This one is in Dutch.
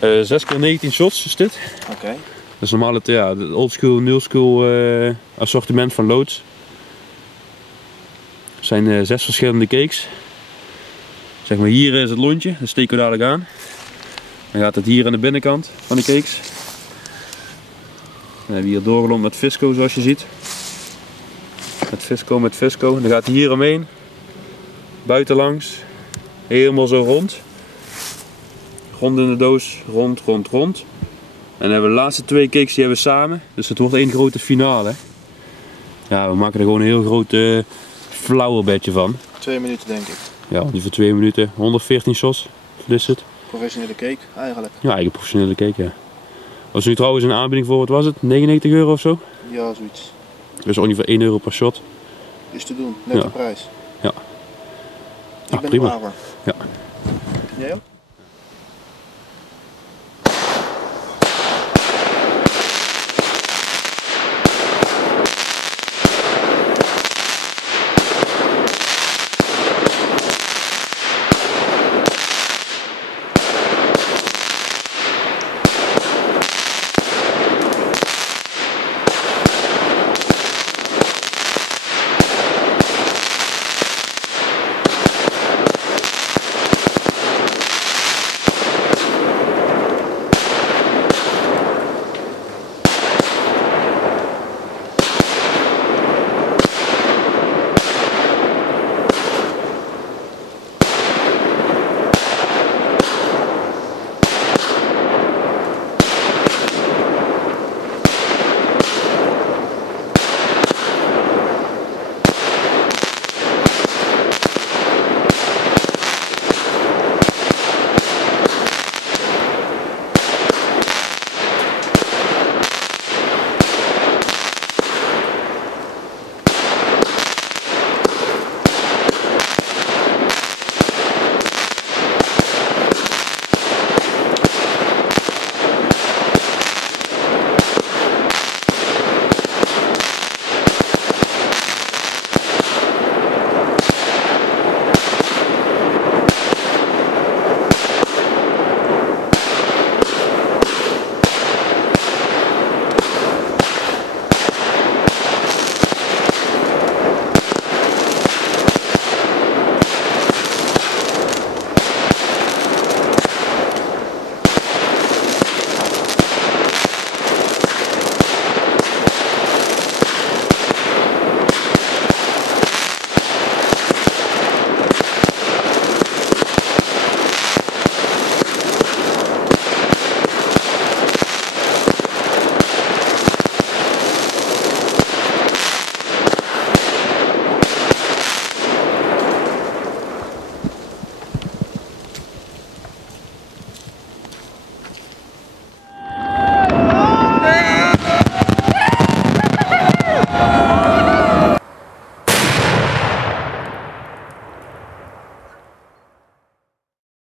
6 keer 19 shots is dit. Oké. Dat is normaal het oldschool, newschool assortiment van loads. Er zijn 6 verschillende cakes. Zeg maar, hier is het lontje, dat steken we dadelijk aan. Dan gaat het hier aan de binnenkant van de cakes. Dan hebben we hier doorgelomd met visco zoals je ziet. Met visco. Dan gaat hij hier omheen. Buitenlangs. Helemaal zo rond. Rond in de doos. Rond. En dan hebben we de laatste 2 cakes die hebben we samen. Dus het wordt één grote finale. Ja, we maken er gewoon een heel groot flowerbedje van. 2 minuten denk ik. Ja, ongeveer 2 minuten. 114 shots. Wat is het? Professionele cake eigenlijk. Ja, eigen professionele cake, ja. Was nu trouwens een aanbieding voor, wat was het? 99 euro of zo? Ja, zoiets. Dus ongeveer 1 euro per shot. Is te doen, net de prijs. Ja. Ik ben prima. er klaar voor. Ja. Jij ook?